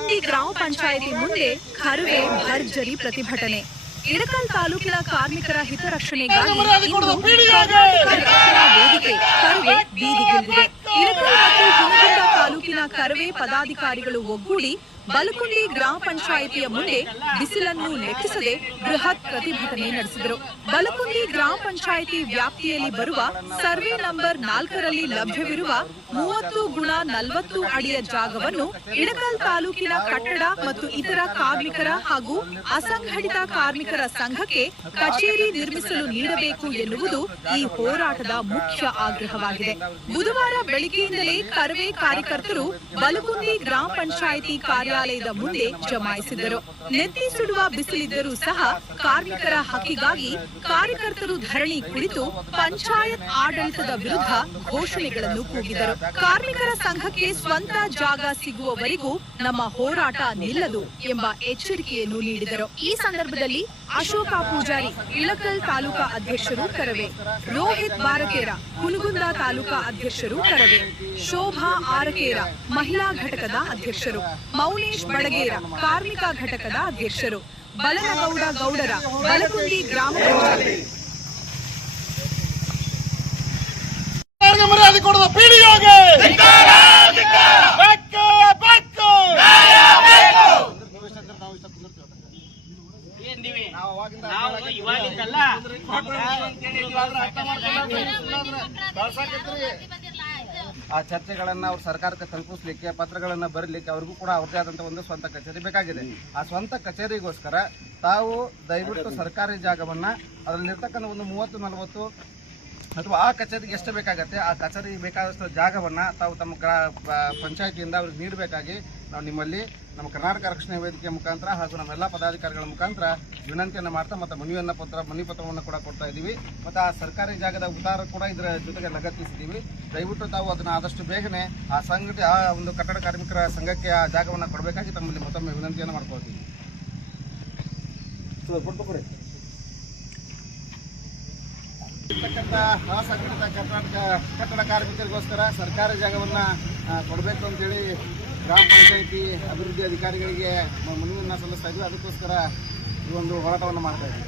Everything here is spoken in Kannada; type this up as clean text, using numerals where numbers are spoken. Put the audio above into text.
ಬಲಕುಂದಿ ಗ್ರಾಮ ಪಂಚಾಯಿತಿ ಮುಂದೆ ಕರುವೆ ಭರ್ಜರಿ ಪ್ರತಿಭಟನೆ. ಇಳಕಲ್ ತಾಲೂಕಿನ ಕಾರ್ಮಿಕರ ಹಿತರಕ್ಷಣೆಗಾಗಿ ಇಂದು ಕರ್ನಾಟಕ ರಕ್ಷಣಾ ವೇದಿಕೆ ಕರುವೆ ಬೀದಿಗಿಳಿದಿದೆ. ಇಳಕಲ್ ಮತ್ತು ಹುನಗುಂದ ತಾಲೂಕಿನ ಕರುವೆ ಪದಾಧಿಕಾರಿಗಳು ಒಗ್ಗೂಡಿ ಬಲಕುಂದಿ ಗ್ರಾಮ ಪಂಚಾಯಿತಿಯ ಮುಂದೆ ಬಿಸಿಲನ್ನು ಲೆಕ್ಕಿಸದೆ ಬೃಹತ್ ಪ್ರತಿಭಟನೆ ನಡೆಸಿದರು. ಬಲಕುಂದಿ ಗ್ರಾಮ ಪಂಚಾಯಿತಿ ವ್ಯಾಪ್ತಿಯಲ್ಲಿ ಬರುವ ಸರ್ವೆ ನಂಬರ್ 4ರಲ್ಲಿ ಲಭ್ಯವಿರುವ 30x40 ಅಡಿಯ ಜಾಗವನ್ನು ಇಳಕಲ್ ತಾಲೂಕಿನ ಕಟ್ಟಡ ಮತ್ತು ಇತರ ಕಾರ್ಮಿಕರ ಹಾಗೂ ಅಸಂಘಟಿತ ಕಾರ್ಮಿಕರ ಸಂಘಕ್ಕೆ ಕಚೇರಿ ನಿರ್ಮಿಸಲು ನೀಡಬೇಕು ಎನ್ನುವುದು ಈ ಹೋರಾಟದ ಮುಖ್ಯ ಆಗ್ರಹವಾಗಿದೆ. ಬುಧವಾರ ಬೆಳಗ್ಗೆಯಿಂದಲೇ ಕರವೇ ಕಾರ್ಯಕರ್ತರು ಬಲಕುಂದಿ ಗ್ರಾಮ ಪಂಚಾಯಿತಿ ಕಾರ್ಯಾಲಯದ ಮುಂದೆ ಜಮಾಯಿಸಿದ್ದರು. ನೆತ್ತಿ ಸುಡುವ ಬಿಸಿಲಿದ್ದರೂ ಸಹ ಕಾರ್ಮಿಕರ ಹಕ್ಕಿಗಾಗಿ ಕಾರ್ಯಕರ್ತರು ಧರಣಿ ಕುರಿತು ಪಂಚಾಯತ್ ಆಡಳಿತದ ವಿರುದ್ಧ ಘೋಷಣೆಗಳನ್ನು ಕೂಗಿದರು. ಕಾರ್ಮಿಕರ ಸಂಘಕ್ಕೆ ಸ್ವಂತ ಜಾಗ ಸಿಗುವವರೆಗೂ ನಮ್ಮ ಹೋರಾಟ ನಿಲ್ಲದು ಎಂಬ ಎಚ್ಚರಿಕೆಯನ್ನು ನೀಡಿದರು. ಈ ಸಂದರ್ಭದಲ್ಲಿ ಅಶೋಕ ಪೂಜಾರಿ ಇಳಕಲ್ ತಾಲೂಕಾ ಅಧ್ಯಕ್ಷರು ಕರವೇ, ರೋಹಿತ್ ಬಾರಕೇರ ಹುನಗುಂದ ತಾಲೂಕಾ ಅಧ್ಯಕ್ಷರು ಕರವೇ, ಶೋಭಾ ಆರಕೇರ ಮಹಿಳಾ ಘಟಕದ ಅಧ್ಯಕ್ಷರು, ಮೌನೇಶ್ ಬಡಗೇರ ಕಾರ್ಮಿಕ ಘಟಕದ ಅಧ್ಯಕ್ಷರು, ಬಲನಗೌಡ ಗೌಡರ ಬಲಕುಂದಿ ಗ್ರಾಮ ಪಂಚಾಯತ್ ಮರ್ಯಾದೆ ಕೊಡದ ಪಿಡಿಒಗೆ ಆ ಚರ್ಚೆಗಳನ್ನ ಅವ್ರ ಸರ್ಕಾರಕ್ಕೆ ತಲುಪಿಸ್ಲಿಕ್ಕೆ ಪತ್ರಗಳನ್ನ ಬರಲಿಕ್ಕೆ ಅವ್ರಿಗೂ ಕೂಡ ಅವ್ರದೇ ಆದಂತಹ ಒಂದು ಸ್ವಂತ ಕಚೇರಿ ಬೇಕಾಗಿದೆ. ಆ ಸ್ವಂತ ಕಚೇರಿಗೋಸ್ಕರ ತಾವು ದಯವಿಟ್ಟು ಸರ್ಕಾರಿ ಜಾಗವನ್ನ ಅದರಲ್ಲಿರ್ತಕ್ಕಂಥ ಒಂದು 30-40 ಅಥವಾ ಆ ಕಚೇರಿಗೆ ಎಷ್ಟು ಬೇಕಾಗತ್ತೆ ಆ ಕಚೇರಿ ಬೇಕಾದಷ್ಟು ಜಾಗವನ್ನ ತಾವು ತಮ್ಮ ಪಂಚಾಯತಿಯಿಂದ ಅವ್ರಿಗೆ ನೀಡಬೇಕಾಗಿ ನಾವು ನಿಮ್ಮಲ್ಲಿ ನಮ್ಮ ಕರ್ನಾಟಕ ರಕ್ಷಣಾ ವೇದಿಕೆ ಮುಖಾಂತರ ಹಾಗೂ ನಮ್ಮೆಲ್ಲ ಪದಾಧಿಕಾರಿಗಳ ಮುಖಾಂತರ ವಿನಂತಿಯನ್ನು ಮಾಡ್ತಾ ಮತ್ತು ಮನವಿ ಪತ್ರವನ್ನು ಕೂಡ ಕೊಡ್ತಾ ಇದ್ದೀವಿ. ಮತ್ತು ಆ ಸರ್ಕಾರಿ ಜಾಗದ ಉತ್ತಾರ ಕೂಡ ಇದರ ಜೊತೆಗೆ ಲಗತ್ತಿಸಿದ್ದೀವಿ. ದಯವಿಟ್ಟು ತಾವು ಅದನ್ನು ಆದಷ್ಟು ಬೇಗನೆ ಆ ಒಂದು ಕಟ್ಟಡ ಕಾರ್ಮಿಕರ ಸಂಘಕ್ಕೆ ಆ ಜಾಗವನ್ನು ಕೊಡಬೇಕಾಗಿ ತಮ್ಮಲ್ಲಿ ಮತ್ತೊಮ್ಮೆ ವಿನಂತಿಯನ್ನು ಮಾಡ್ಕೊಳ್ತೀವಿ. ಇರ್ತಕ್ಕಂಥ ಅಸಂಘಟಿತ ಕಟ್ಟಡ ಕಾರ್ಮಿಕರಿಗೋಸ್ಕರ ಸರ್ಕಾರಿ ಜಾಗವನ್ನು ಕೊಡಬೇಕು ಅಂತೇಳಿ ಗ್ರಾಮ ಪಂಚಾಯಿತಿ ಅಭಿವೃದ್ಧಿ ಅಧಿಕಾರಿಗಳಿಗೆ ಮನವಿಯನ್ನು ಸಲ್ಲಿಸ್ತಾ ಇದ್ವಿ. ಅದಕ್ಕೋಸ್ಕರ ಈ ಒಂದು ಹೋರಾಟವನ್ನು ಮಾಡ್ತಾ ಇದ್ವಿ.